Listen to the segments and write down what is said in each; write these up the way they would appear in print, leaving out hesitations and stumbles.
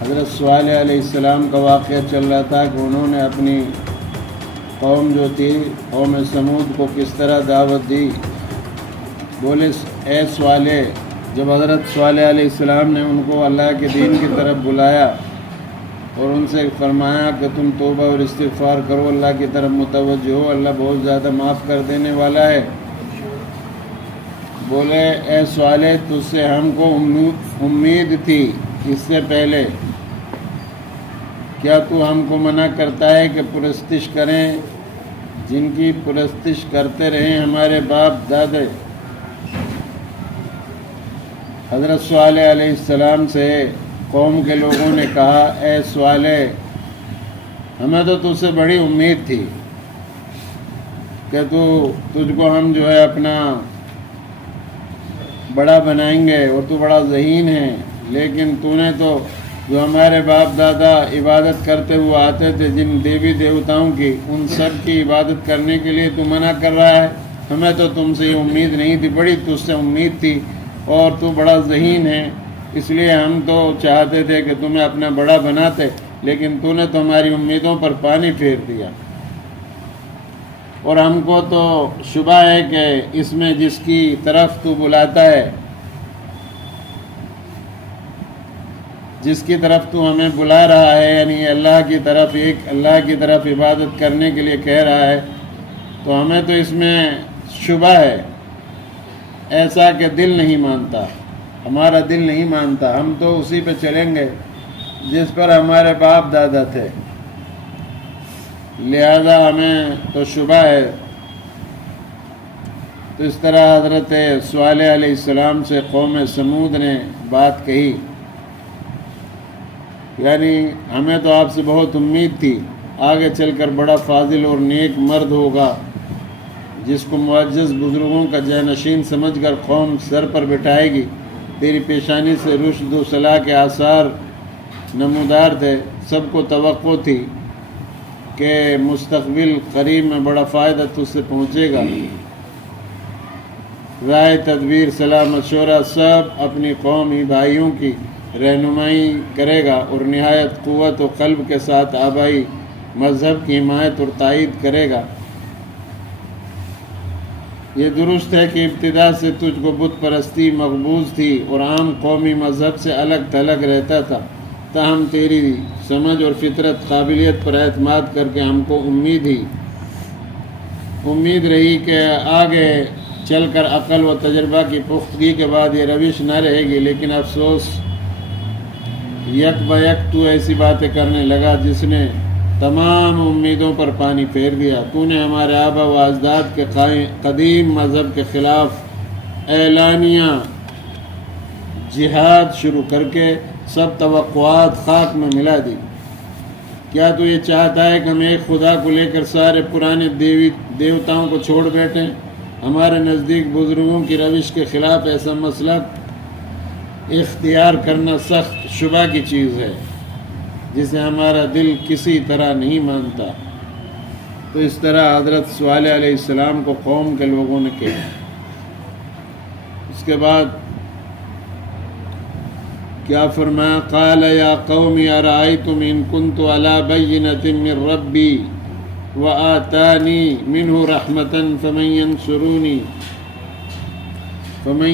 حضرت صالح علیہ السلام کا واقعہ چل رہا تھا کہ انہوں نے اپنی قوم جو تھی قوم سمود کو کس طرح دعوت دی۔ بولے اے صالح، جب حضرت صالح علیہ السلام نے ان کو اللہ کے دین کی طرف بلایا اور ان سے فرمایا کہ تم توبہ اور استغفار کرو، اللہ کی طرف متوجہ ہو، اللہ بہت زیادہ معاف کر دینے والا ہے۔ بولے اے صالح، تجھ سے ہم کو امید تھی اس سے پہلے، کیا تو ہم کو منع کرتا ہے کہ پرستش کریں جن کی پرستش کرتے رہے ہمارے باپ دادے؟ حضرت صالح علیہ السلام سے قوم کے لوگوں نے کہا اے صالح، ہمیں تو تجھ سے بڑی امید تھی کہ تجھ کو ہم جو ہے اپنا بڑا بنائیں گے اور تو بڑا ذہین ہے، لیکن تو نے تو جو ہمارے باپ دادا عبادت کرتے ہوئے آتے تھے جن دیوی دیوتاؤں کی، ان سب کی عبادت کرنے کے لیے تو منع کر رہا ہے۔ ہمیں تو تم سے یہ امید نہیں تھی، بڑی تجھ سے امید تھی اور تو بڑا ذہین ہے، اس لیے ہم تو چاہتے تھے کہ تمہیں اپنا بڑا بناتے، لیکن تو نے تو ہماری امیدوں پر پانی پھیر دیا، اور ہم کو تو شبہ ہے کہ اس میں جس کی طرف تو بلاتا ہے، جس کی طرف تو ہمیں بلا رہا ہے، یعنی اللہ کی طرف، ایک اللہ کی طرف عبادت کرنے کے لیے کہہ رہا ہے، تو ہمیں تو اس میں شبہ ہے، ایسا کہ دل نہیں مانتا، ہمارا دل نہیں مانتا، ہم تو اسی پہ چلیں گے جس پر ہمارے باپ دادا تھے، لہذا ہمیں تو شبہ ہے۔ تو اس طرح حضرت صالح علیہ السلام سے قوم سمود نے بات کہی، یعنی ہمیں تو آپ سے بہت امید تھی، آگے چل کر بڑا فاضل اور نیک مرد ہوگا جس کو معزز بزرگوں کا جانشین سمجھ کر قوم سر پر بٹھائے گی، تیری پیشانی سے رشد و صلاح کے آثار نمودار تھے، سب کو توقع تھی کہ مستقبل قریب میں بڑا فائدہ تجھ سے پہنچے گا۔ رائے تدبیر صلاح مشورہ سب اپنی قومی بھائیوں کی رہنمائی کرے گا اور نہایت قوت و قلب کے ساتھ آبائی مذہب کی حمایت اور تائید کرے گا۔ یہ درست ہے کہ ابتدا سے تجھ کو بت پرستی مقبوض تھی اور عام قومی مذہب سے الگ تھلگ رہتا تھا، تاہم تیری سمجھ اور فطرت قابلیت پر اعتماد کر کے ہم کو امید رہی کہ آگے چل کر عقل و تجربہ کی پختگی کے بعد یہ روش نہ رہے گی، لیکن افسوس یک بیک تو ایسی باتیں کرنے لگا جس نے تمام امیدوں پر پانی پھیر دیا۔ تو نے ہمارے آبا و اجداد کے قدیم مذہب کے خلاف اعلانیہ جہاد شروع کر کے سب توقعات خاک میں ملا دی۔ کیا تو یہ چاہتا ہے کہ ہم ایک خدا کو لے کر سارے پرانے دیوتاؤں کو چھوڑ بیٹھیں؟ ہمارے نزدیک بزرگوں کی روش کے خلاف ایسا مسلک اختیار کرنا سخت شبہ کی چیز ہے جسے ہمارا دل کسی طرح نہیں مانتا۔ تو اس طرح حضرت صالح علیہ السلام کو قوم کے لوگوں نے کہا۔ اس کے بعد کیا فرمایا؟ قال یا قوم ارأیتم ان کنت علی بینۃ من ربی وآتانی منہ رحمۃ فمن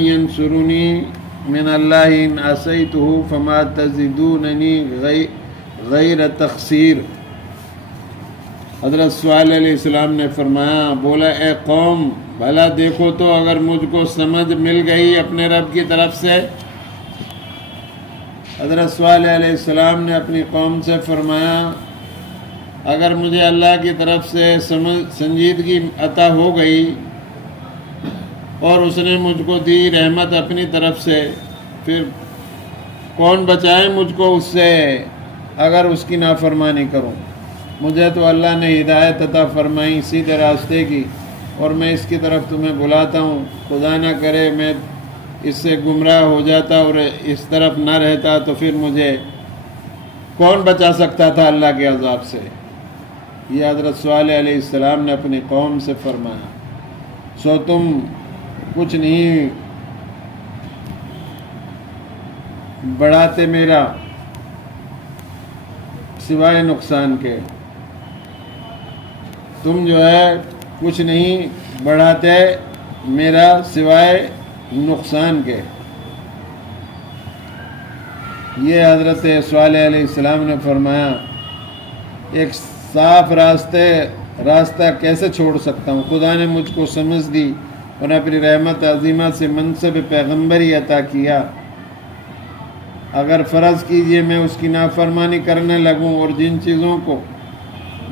ینصرنی من اللہ ان عصیتہ فما تزدوننی غیر تخسیر۔ حضرت صالح علیہ السلام نے فرمایا، بولا اے قوم، بھلا دیکھو تو اگر مجھ کو سمجھ مل گئی اپنے رب کی طرف سے۔ حضرت صالح علیہ السلام نے اپنی قوم سے فرمایا، اگر مجھے اللہ کی طرف سے سنجیدگی عطا ہو گئی اور اس نے مجھ کو دی رحمت اپنی طرف سے، پھر کون بچائے مجھ کو اس سے اگر اس کی نافرمانی کروں؟ مجھے تو اللہ نے ہدایت عطا فرمائی سیدھے راستے کی، اور میں اس کی طرف تمہیں بلاتا ہوں، خدا نہ کرے میں اس سے گمراہ ہو جاتا اور اس طرف نہ رہتا تو پھر مجھے کون بچا سکتا تھا اللہ کے عذاب سے؟ یہ حضرت صالح علیہ السلام نے اپنی قوم سے فرمایا۔ سو تم کچھ نہیں بڑھاتے میرا سوائے نقصان کے، تم جو ہے کچھ نہیں بڑھاتے میرا سوائے نقصان کے۔ یہ حضرت صالح علیہ السلام نے فرمایا ایک صاف راستہ کیسے چھوڑ سکتا ہوں؟ خدا نے مجھ کو سمجھ دی اور اپنی رحمت عظیمہ سے منصب پیغمبری عطا کیا۔ اگر فرض کیجئے میں اس کی نافرمانی کرنے لگوں اور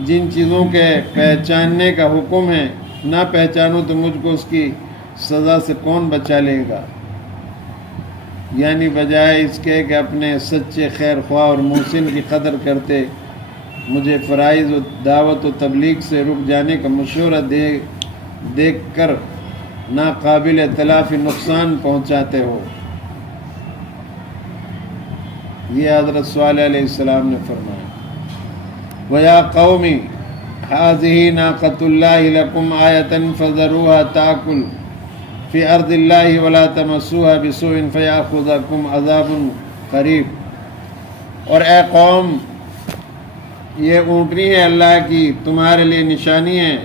جن چیزوں کے پہچاننے کا حکم ہے نہ پہچانوں تو مجھ کو اس کی سزا سے کون بچا لے گا؟ یعنی بجائے اس کے کہ اپنے سچے خیر خواہ اور محسن کی قدر کرتے، مجھے فرائض و دعوت و تبلیغ سے رک جانے کا مشورہ دیکھ کر ناقابل تلافی نقصان پہنچاتے ہو۔ یہ حضرت صالح علیہ السلام نے فرمایا۔ وَيَا قَوْمِ هَذِهِ نَاقَةُ اللَّهِ لَكُمْ آيَةً فَذَرُوهَا تَأْكُلْ فِي أَرْضِ اللَّهِ وَلَا تَمَسُّوهَا بِسُوءٍ فَيَأْخُذَكُمْ عَذَابٌ قَرِيبٌ، اور اے قوم یہ اونٹنی ہے اللہ کی، تمہارے لیے نشانی ہے۔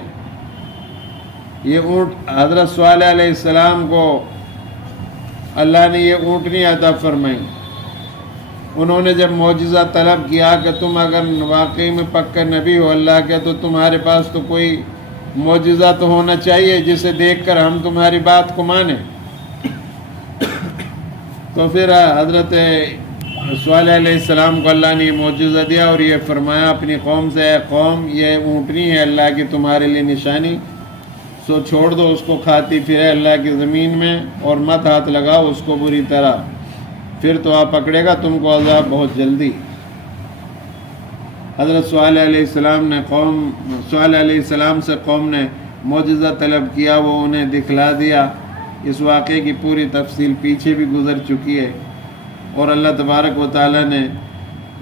یہ اونٹ حضرت صالح علیہ السلام کو اللہ نے یہ اونٹنی عطا فرمائی۔ انہوں نے جب معجزہ طلب کیا کہ تم اگر واقعی میں پکا نبی ہو اللہ کے تو تمہارے پاس تو کوئی معجزہ تو ہونا چاہیے جسے دیکھ کر ہم تمہاری بات کو مانیں۔ تو پھر حضرت صالح علیہ السلام کو اللہ نے یہ معجزہ دیا اور یہ فرمایا اپنی قوم سے، اے قوم یہ اونٹنی ہے اللہ کی تمہارے لیے نشانی، سو چھوڑ دو اس کو کھاتی پھرے اللہ کی زمین میں اور مت ہاتھ لگاؤ اس کو بری طرح، پھر تو آپ پکڑے گا تم کو عذاب بہت جلدی۔ حضرت صالح علیہ السلام سے قوم نے معجزہ طلب کیا، وہ انہیں دکھلا دیا۔ اس واقعے کی پوری تفصیل پیچھے بھی گزر چکی ہے، اور اللہ تبارک و تعالیٰ نے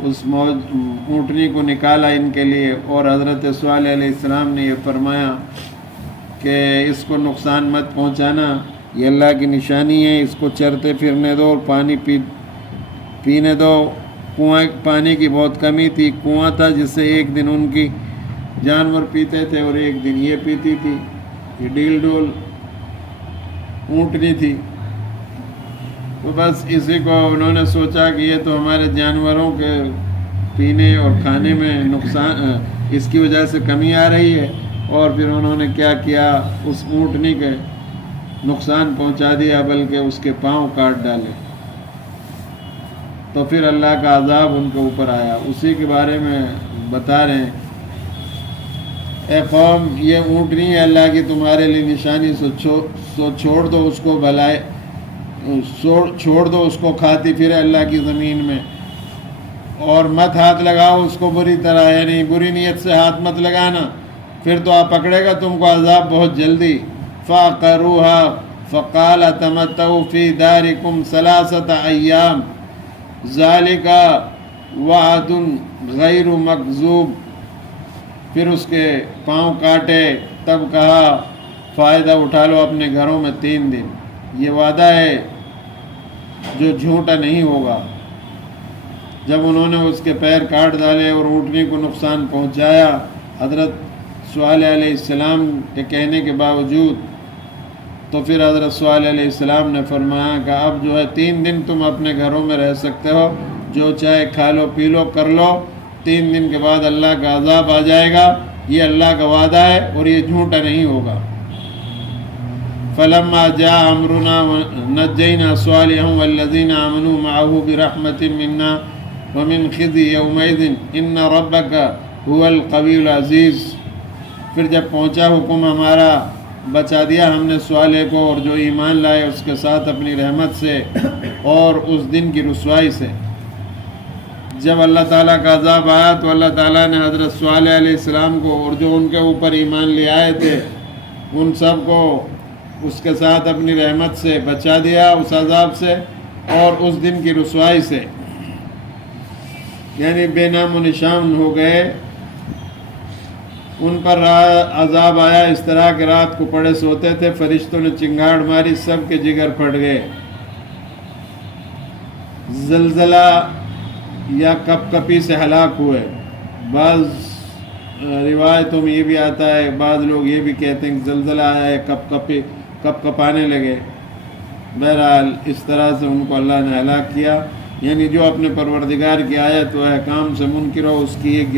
اس اونٹنی کو نکالا ان کے لیے، اور حضرت صالح علیہ السلام نے یہ فرمایا کہ اس کو نقصان مت پہنچانا، یہ اللہ کی نشانی ہے، اس کو چرتے پھرنے دو اور پانی پینے دو۔ کنواں پانی کی بہت کمی تھی، کنواں تھا جس سے ایک دن ان کی جانور پیتے تھے اور ایک دن یہ پیتی تھی۔ یہ ڈیل ڈول اونٹنی تھی، تو بس اسی کو انہوں نے سوچا کہ یہ تو ہمارے جانوروں کے پینے اور کھانے میں نقصان اس کی وجہ سے کمی آ رہی ہے، اور پھر انہوں نے کیا کیا، اس اونٹنی کے نقصان پہنچا دیا بلکہ اس کے پاؤں کاٹ ڈالے۔ تو پھر اللہ کا عذاب ان کے اوپر آیا۔ اسی کے بارے میں بتا رہے ہیں، اے قوم یہ اونٹنی ہے اللہ کی تمہارے لیے نشانی، سو چھوڑ دو اس کو چھوڑ دو اس کو کھاتی پھرے اللہ کی زمین میں، اور مت ہاتھ لگاؤ اس کو بری طرح، یعنی بری نیت سے ہاتھ مت لگانا، پھر تو آپ پکڑے گا تم کو عذاب بہت جلدی۔ فَعَقَرُوهَا فَقَالَ تَمَتَّعُوا فِي دَارِكُمْ 3 أَيَّامٍ ذَلِكَ وَعْدٌ غَيْرُ مَكْذُوبٍ۔ پھر اس کے پاؤں کاٹے، تب کہا فائدہ اٹھا لو اپنے گھروں میں 3 دن، یہ وعدہ ہے جو جھوٹا نہیں ہوگا۔ جب انہوں نے اس کے پیر کاٹ ڈالے اور اونٹنی کو نقصان پہنچایا حضرت صالح علیہ السلام کے کہنے کے باوجود، تو پھر حضرت صالح علیہ السلام نے فرمایا کہ اب جو ہے 3 دن تم اپنے گھروں میں رہ سکتے ہو، جو چاہے کھا لو پی لو کر لو، 3 دن کے بعد اللہ کا عذاب آ جائے گا، یہ اللہ کا وعدہ ہے اور یہ جھوٹا نہیں ہوگا۔ فَلَمَّا جَاءَ أَمْرُنَا نَجَّيْنَا صَالِحًا وَالَّذِينَ آمَنُوا مَعَهُ بِرَحْمَةٍ مِنَّا وَمِنْ خِزْيِ يَوْمَئِذٍ إِنَّ رَبَّكَ هُوَ الْقَوِيُّ الْعَزِيزُ۔ پھر جب پہنچا حکم ہمارا، بچا دیا ہم نے صالح کو اور جو ایمان لائے اس کے ساتھ اپنی رحمت سے اور اس دن کی رسوائی سے۔ جب اللہ تعالیٰ کا عذاب آیا تو اللہ تعالیٰ نے حضرت صالح علیہ السلام کو اور جو ان کے اوپر ایمان لے آئے تھے ان سب کو اس کے ساتھ اپنی رحمت سے بچا دیا اس عذاب سے اور اس دن کی رسوائی سے، یعنی بے نام و نشان ہو گئے۔ ان پر عذاب آیا اس طرح کہ رات کو پڑے سوتے تھے، فرشتوں نے چنگاڑ ماری، سب کے جگر پھٹ گئے۔ زلزلہ یا کپ کپی سے ہلاک ہوئے، بعض روایتوں میں یہ بھی آتا ہے، بعض لوگ یہ بھی کہتے ہیں کہ زلزلہ آیا ہے، کپ کپانے لگے۔ بہرحال اس طرح سے ان کو اللہ نے ہلاک کیا، یعنی جو اپنے پروردگار کی آیت و احکام سے منکر ہو اس کی ایک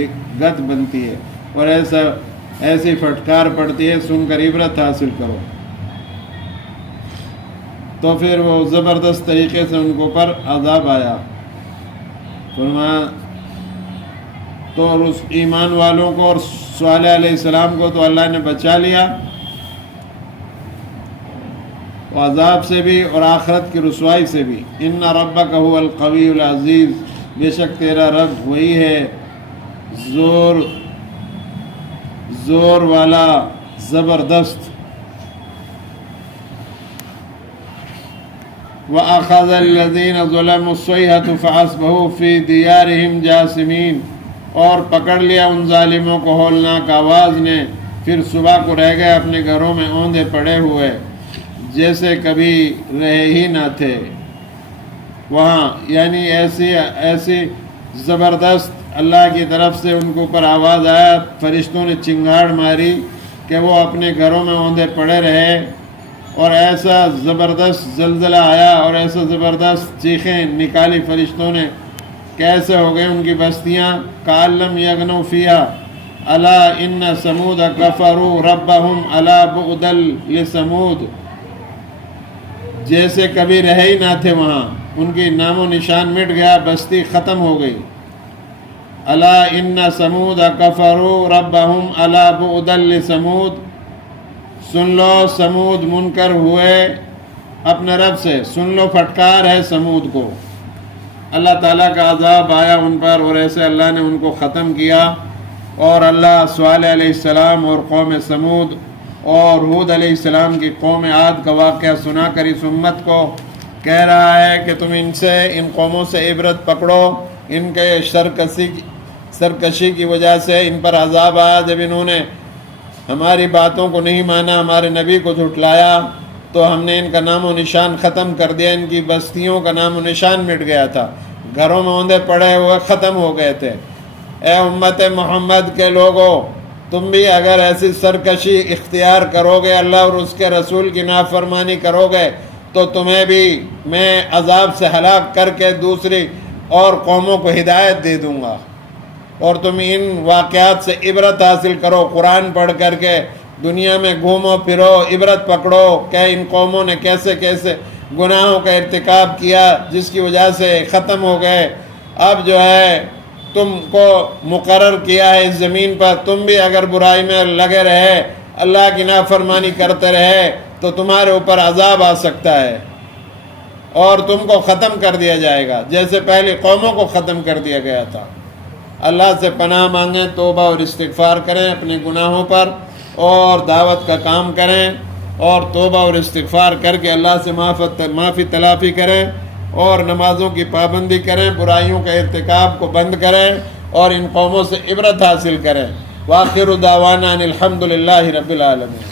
گت بنتی ہے، اور ایسی پھٹکار پڑتی ہے، سن کر عبرت حاصل کرو۔ تو پھر وہ زبردست طریقے سے ان کے اوپر عذاب آیا۔ فرمایا تو اس ایمان والوں کو اور صالح علیہ السلام کو تو اللہ نے بچا لیا عذاب سے بھی اور آخرت کی رسوائی سے بھی۔ ان ربک هو القوی العزیز، بے شک تیرا رب وہی ہے زور والا زبردست۔ وَأَخَذَ الَّذِينَ ظُلَمُوا الصَّيْحَةُ فَأَصْبَحُوا فِي دِيَارِهِمْ جَاثِمِينَ، اور پکڑ لیا ان ظالموں کو ہولناک آواز نے، پھر صبح کو رہ گئے اپنے گھروں میں اوندے پڑے ہوئے جیسے کبھی رہے ہی نہ تھے وہاں۔ یعنی ایسی زبردست اللہ کی طرف سے ان کے اوپر آواز آیا، فرشتوں نے چنگاڑ ماری کہ وہ اپنے گھروں میں اوندے پڑے رہے، اور ایسا زبردست زلزلہ آیا اور ایسا زبردست چیخیں نکالی فرشتوں نے، کیسے ہو گئے ان کی بستیاں۔ کَأَن لَّمْ يَغْنَوْا فِيهَا أَلَا إِنَّ ثَمُودَ كَفَرُوا رَبَّهُمْ أَلَا بُعْدًا لِّثَمُودَ، جیسے کبھی رہے ہی نہ تھے وہاں، ان کی نام و نشان مٹ گیا، بستی ختم ہو گئی۔ الا ان ثمود کفروا ربهم الا بعدا لثمود، سن لو سمود منکر ہوئے اپنے رب سے، سن لو پھٹکار ہے سمود کو۔ اللہ تعالیٰ کا عذاب آیا ان پر، اور ایسے اللہ نے ان کو ختم کیا۔ اور اللہ صالح علیہ السلام اور قوم سمود اور ہود علیہ السلام کی قوم عاد کا واقعہ سنا کر اس امت کو کہہ رہا ہے کہ تم ان قوموں سے عبرت پکڑو، ان کے سرکشی کی وجہ سے ان پر عذاب آیا، جب انہوں نے ہماری باتوں کو نہیں مانا، ہمارے نبی کو جھٹلایا تو ہم نے ان کا نام و نشان ختم کر دیا، ان کی بستیوں کا نام و نشان مٹ گیا تھا، گھروں میں اوندے پڑے ہوئے ختم ہو گئے تھے۔ اے امت محمد کے لوگوں، تم بھی اگر ایسی سرکشی اختیار کرو گے، اللہ اور اس کے رسول کی نافرمانی کرو گے، تو تمہیں بھی میں عذاب سے ہلاک کر کے دوسری اور قوموں کو ہدایت دے دوں گا۔ اور تم ان واقعات سے عبرت حاصل کرو، قرآن پڑھ کر کے دنیا میں گھومو پھرو، عبرت پکڑو کہ ان قوموں نے کیسے کیسے گناہوں کا ارتکاب کیا جس کی وجہ سے ختم ہو گئے۔ اب جو ہے تم کو مقرر کیا ہے اس زمین پر، تم بھی اگر برائی میں لگے رہے، اللہ کی نافرمانی کرتے رہے تو تمہارے اوپر عذاب آ سکتا ہے اور تم کو ختم کر دیا جائے گا جیسے پہلی قوموں کو ختم کر دیا گیا تھا۔ اللہ سے پناہ مانگیں، توبہ اور استغفار کریں اپنے گناہوں پر، اور دعوت کا کام کریں، اور توبہ اور استغفار کر کے اللہ سے معافی تلافی کریں، اور نمازوں کی پابندی کریں، برائیوں کے ارتکاب کو بند کریں، اور ان قوموں سے عبرت حاصل کریں۔ وآخر دعوانا ان الحمد للہ رب العالمین۔